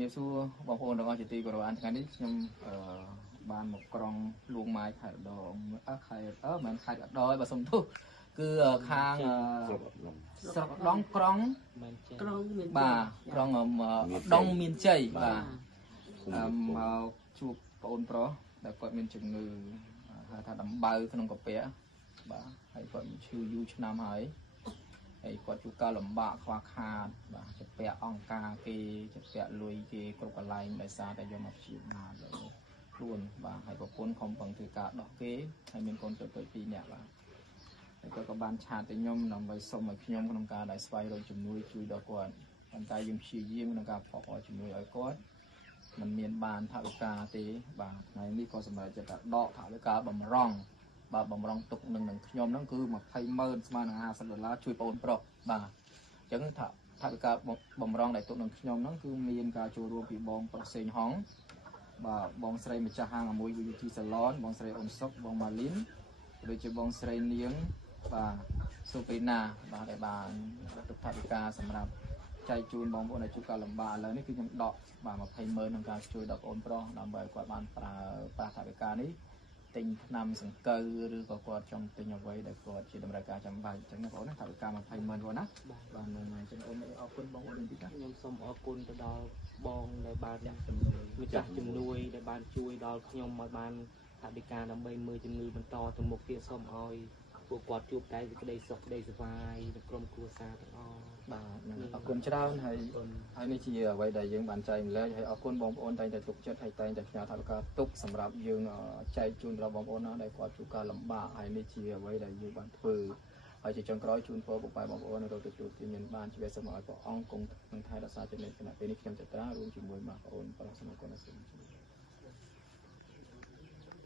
មានសួរបងប្អូនទាំងអស់ជាទីគោរពអានថ្ងៃនេះខ្ញុំបានមកក្រុងលួងម៉ាយខេត្តឧត្តរខេត្តមិនខេត្តឧត្តរបើសុំទោសគឺខាងស្រុកឧត្តរក្រុងមានបាទក្រុងដងមានជ័យបាទមកជួបបងប្រុសដែលគាត់មានជំងឺហៅថាដំបៅក្នុងកាពះបាទហើយគាត់ឈឺយូរឆ្នាំហើយគាត់ជួបការលំបាកខ្វះខាតបាទជាពាក់អង្គការគេជាពាក់លុយគេគ្រប់កន្លែងដោយសារតែយកមកព្យាបាលខ្លួនបាទហើយប្រពន្ធខំប្រឹងធ្វើការដោះគេហើយមានកូនតូចៗ2នាក់បាទហើយគាត់ក៏បានឆាតទៅខ្ញុំដើម្បីសុំឲ្យខ្ញុំក្នុងការដែលស្វែងរកជំនួយជួយដល់គាត់ប៉ុន្តែយើងព្យាយាមក្នុងការផ្ដល់ជំនួយឲ្យគាត់มันមានបានថវិកាទេបាទថ្ងៃនេះក៏សម្រាប់ចិត្តដកថវិកាបំរុងបាទបំរុងទុកនឹងខ្ញុំហ្នឹងគឺ200000ស្មើនឹង$50ជួយបងប្រុសបាទអញ្ចឹងថវិកាបំរុងដែលទុកនឹងខ្ញុំហ្នឹងគឺមានការចូលរួមពីបងប្រុសសេងហងបាទបងស្រីម្ចាស់ហាងមួយ Beauty Salon បងស្រីអ៊ុនសុកបងម៉ាលីនដូចជាបងស្រីនាងបាទសុពេណាបាទដែលបានទុកថវិកាសម្រាប់ចែកជូនបងប្អូនដែលជួបការលំបាកឥឡូវនេះគឺខ្ញុំដកបាទ200,000ក្នុងការជួយដល់បងប្រុសដើម្បីឲ្យគាត់បានប្រើប្រាស់ថវិកានេះទិញថ្នាំសង្កូវឬក៏គាត់ចង់ទិញអ្វីដែលគាត់ជាតម្រូវការចាំបាច់អញ្ចឹងបងប្អូនណាថវិកា200,000បងណាបាទនឹងអញ្ចឹងអូនអរគុណបងប្អូនបន្តិចណាខ្ញុំសូមអរគុណទៅដល់បងដែលបានម្ចាស់ជំនួយដែលបានជួយដល់ខ្ញុំឲ្យបានថវិកាដើម្បីមើលជំងឺបន្តទៅមុខទៀតសូមឲ្យពួកគាត់ជួបតែសេចក្តីសុខក្តីសុបាយនិងក្រុមគ្រួសារទាំងអស់បាទអរគុណច្រើនហើយនេះជាអ្វីដែលយើងបានចែកម្លែកហើយអរគុណបងប្អូនតែងតែទុកចិត្តហើយតែងតែផ្ញើថវិកាទុកសម្រាប់យើងចែកជូនដល់បងប្អូនណាដែលគាត់ជួបការលំបាកហើយនេះជាអ្វីដែលយើងបានធ្វើហើយជាចុងក្រោយជូនពរពុកប៉ែបងប្អូននៅរកទទួលទានមានបានជាសុខឲ្យព្រះអង្គគង់នឹងថែរក្សាចំណេះគណៈពេលនេះខ្ញុំចត្រារួមជាមួយបងប្អូនប្រសិនគុណសូម